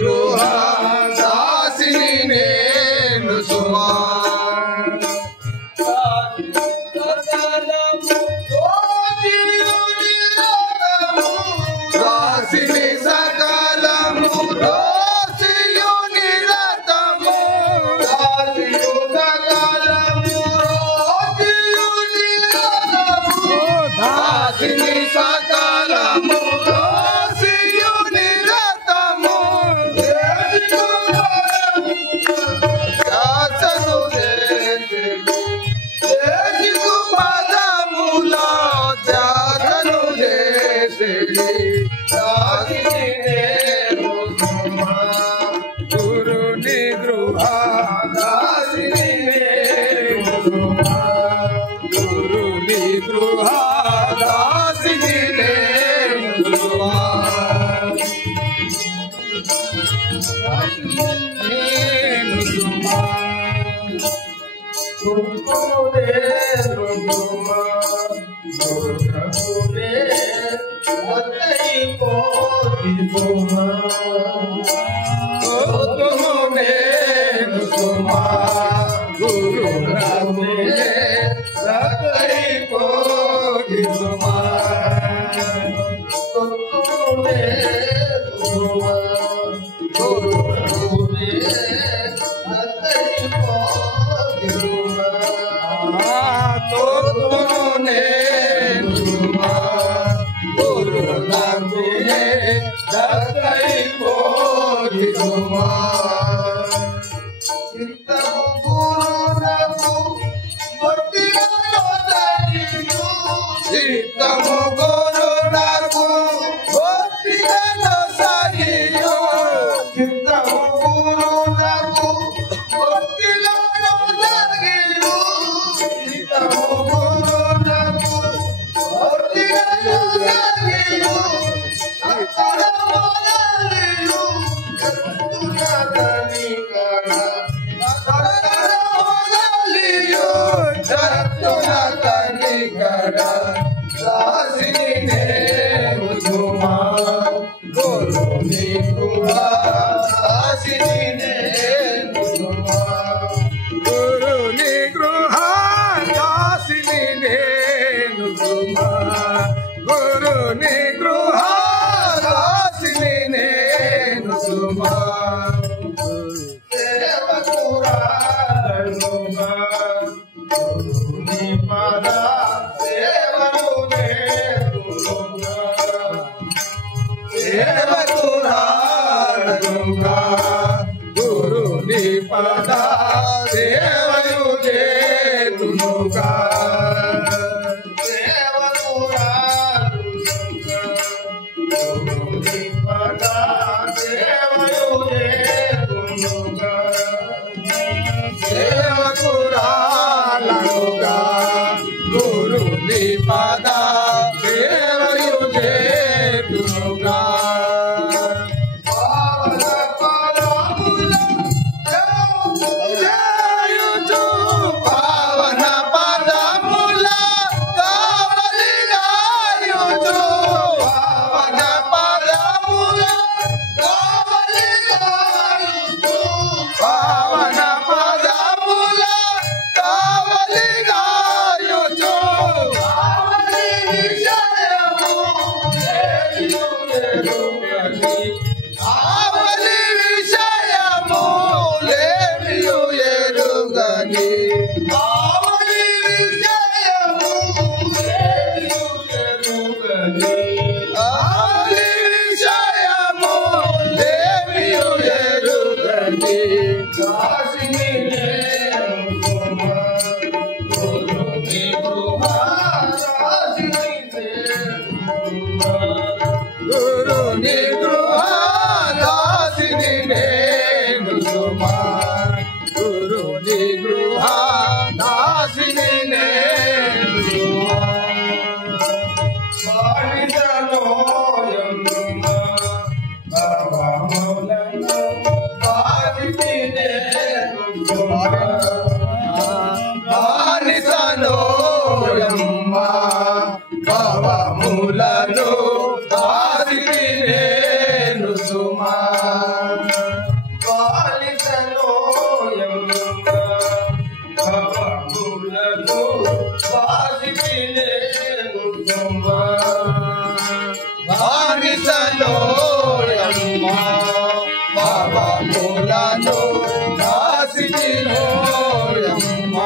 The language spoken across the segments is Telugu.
గృహ దాసిని నేను సుమా దాసిని సకలము దోసియు నిరతము దాసియు సకలము దోసియు నిరతము దాసిని సకలము దోసియు నిరతము దాసను దేశికు పదముల దాసను దేశి దాసిని నేను సుమా గురుని గృహ దాసిని నేను సుమా గురుని గృహ దాసిని నేను సుమా నేను సుమా గురునే సుమా గురునే అతై కోటి సుమా గురునే సుమా గురునే అతై కోటి సుమా గురునే సుమా గురునే అతై కోటి సుమా గురునే సుమా గురునే అతై కోటి సుమా చిత్తము గురునకు భక్తిలో సరియు చిత్తము గురునకు భక్తిలో సరియు చిత్తము గురునకు భక్తిలో సరియు చిత్తము గురునకు భక్తిలో సరియు దాసిని నేను సుమా గురుని గృహ దాసిని నేను సుమా గురుని గృహ దాసిని నేను సుమా గురుని గృహ దాసిని నేను సుమా సేవకురాలనుగా గురుని పద సేవకురాలనుగా గురుని పద సేవయు చేతునుగా సేవకురాలనుగా గురుని పద సేవయు చేతునుగా సేవకురాలనుగా గురుని పద సేవయు చేతునుగా పావన పదముల చేయుచు పావన పదముల కావలి గాయుచు పావన పదముల కావలి గాయుచు పావన పదముల కావలి గాయుచు ఆవలి విషయము లేమియు ఎరుగని ఆవలి విషయము లేమియు ఎరుగని ఆవలి విషయము లేమియు ఎరుగని దాసిని నేను సుమా గురుని గృహ దాసిని గురుని గృహ దాసిని నేను సుమా గురుని గృహ దాసిని నేను సుమా బానిసలోయమ్మ భవములను దాసిని నేను సుమా బానిసలోయమ్మ భవములను దాసిని నేను సుమా భావిసలో యమ్మ బాబా మూలను దాసినో యమ్మ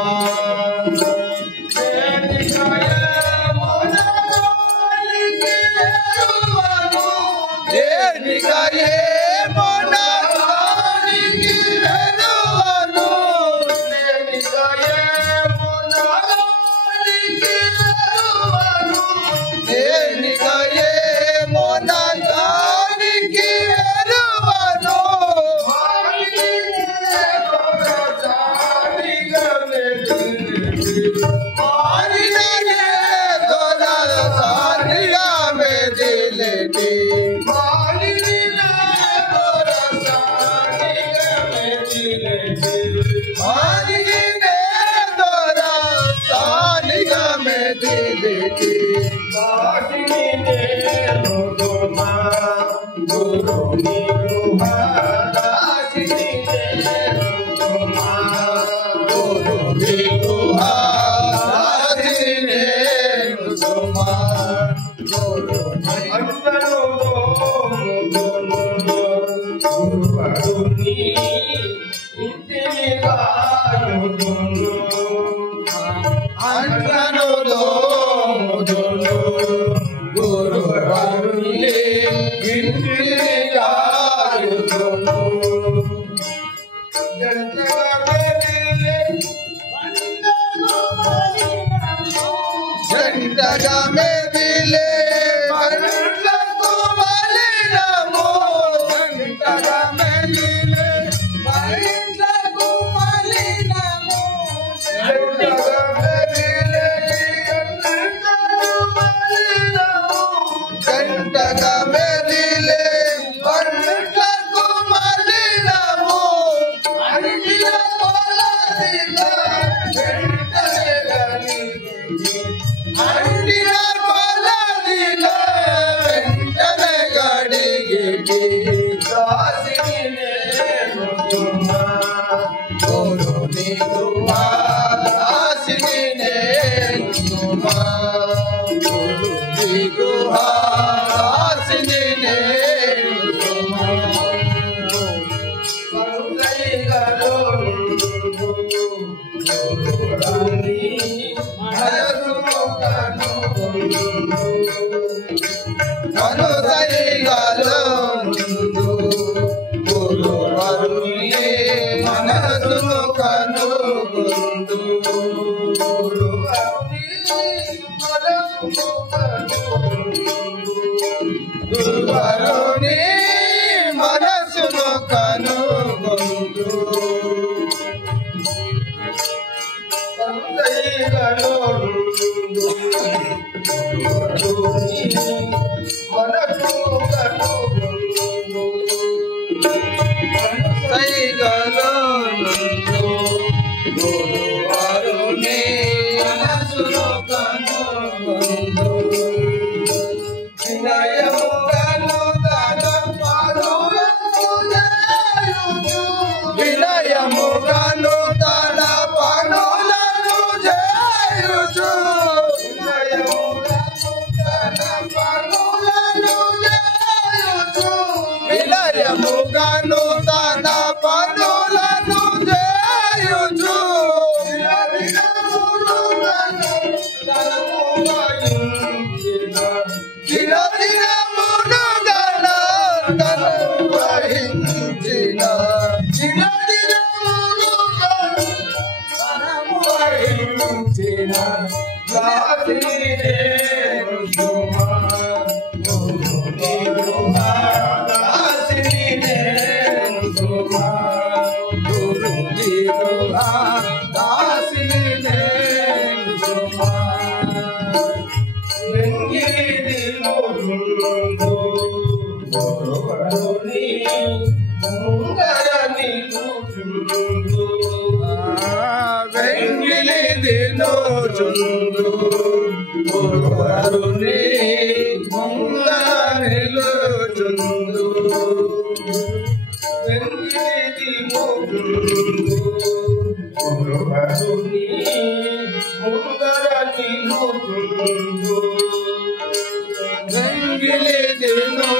అంగిలి తిను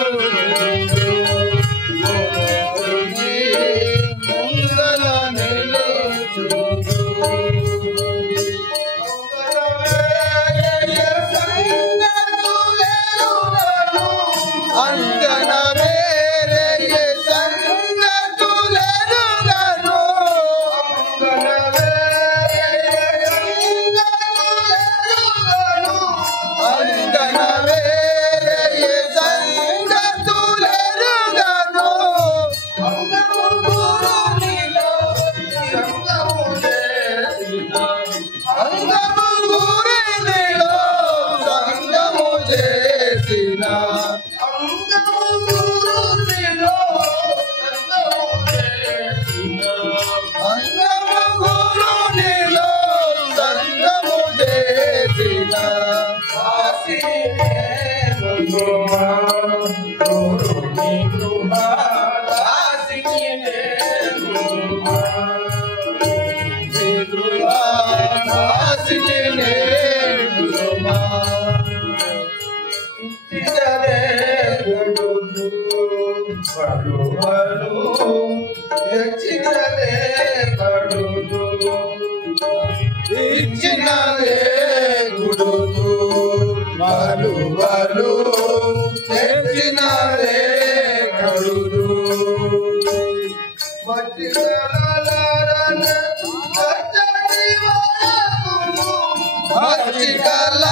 ముంగల నిలుచుచు అంగన వేరే సంగతులెరుగను అంగన వేరే సంగతులెరుగను అంగము గురినిలో సంగము చేసిన అంగము గురునిలో సంగము చేసిన దాసిని నేను సుమా ఇచ్చినదే గుడుదు మలువలు తెచ్చినదే కడుదు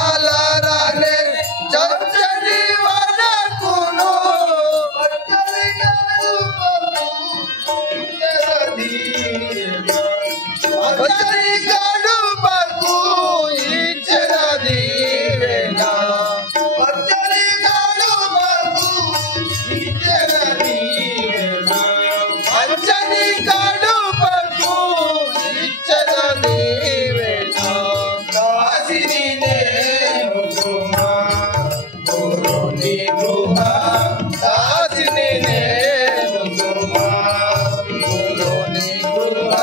మచ్చికలాలరాలే చచ్చని వనకును వచ్చని కడుపకు ఇచ్చిన దీవెనా వచ్చని కడుపకు ఇచ్చిన దీవెనా వచ్చని కడుపకు ఇచ్చిన దీవెనా దాసిని నేను సుమా గురుని గృహ దాసిని నేను సుమా గురుని గృహ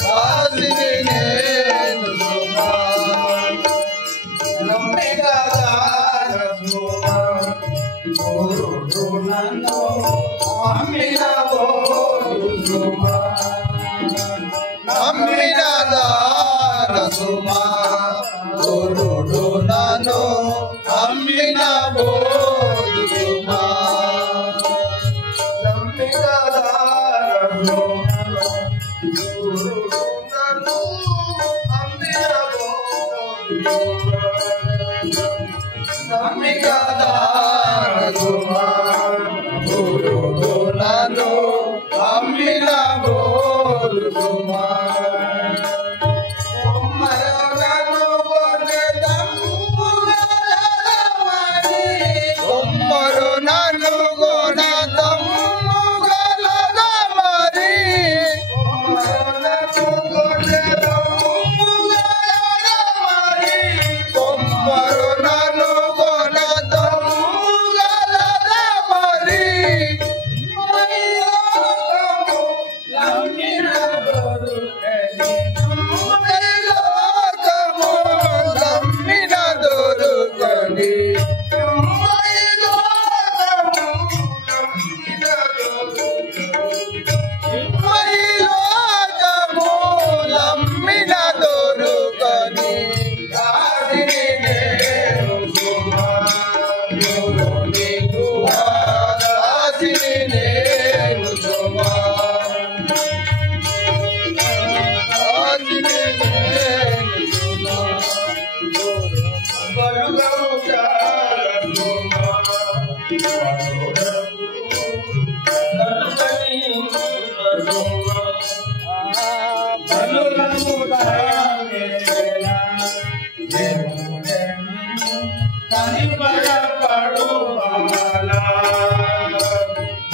దాసిని నేను సుమా నమ్మిగా సుమా గురుడు నన్ను అమ్మిన సుమా నమ్మిన సుమా గురుడు నన్ను అమ్మిన సుమా నమ్మిన గురుడు నన్ను అమ్మిన సుమా కొమ్మరు నన్ను గొన తమ్ముగల మరి కొమ్మరు నన్ను గొన తమ్ముగల మరి లోకము నమ్మిన దొరుకని నమ్మిన దొరుకని దాసిని నేను సుమా గురుని గృహ దాసిని నేను సుమా దాసిని నేను సుమా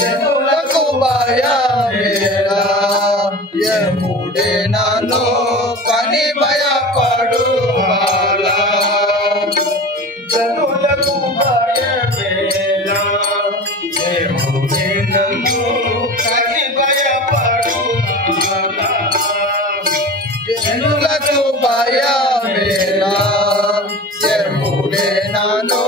జనులకు భయమేలా యముడే నన్ను కని భయపడువాలా జనులకు భయమేలా యముడే నన్ను కని భయపడువాలా జనులకు భయమేలా యముడే నన్ను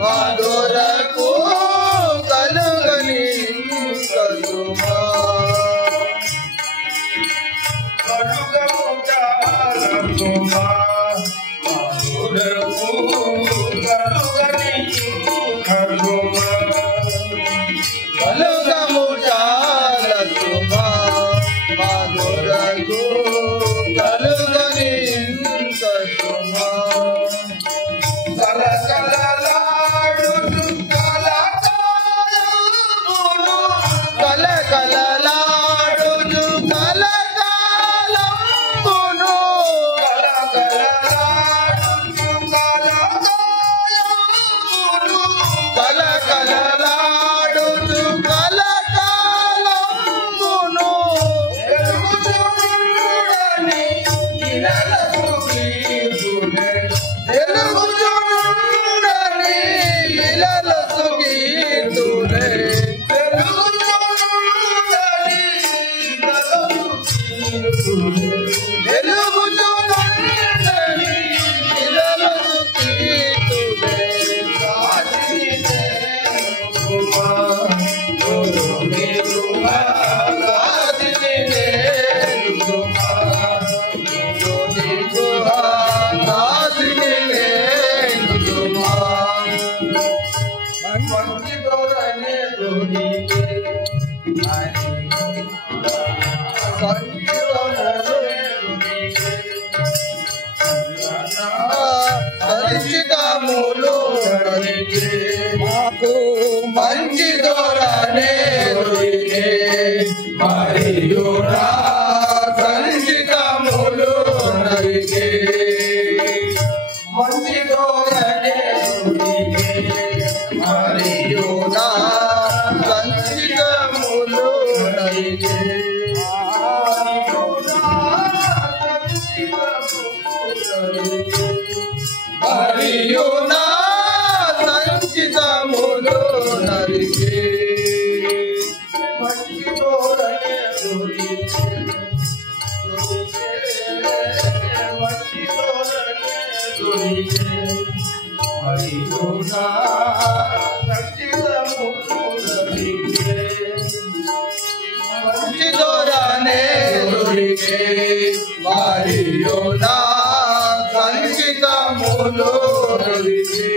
మాధురకు కలుగని కలుమా కలుగము చాలకుమా మాధురకు కలుగని కలుమా కలుగము చాలకుమా మాధురకు కలుగని కలుమా మాకు మంచి దొరనే మరియు సంచితములు నరికే మంచి దొరనే మరియు సంచితములు నరికే మరియు సంచితములు నరికే మంచి దొరనే మంచి దొరనే మరియు సంచితములు నరికే మంచి దొరనే దొరికే మరియు సంచితములు నరికే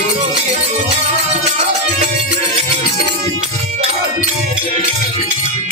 Guru Hare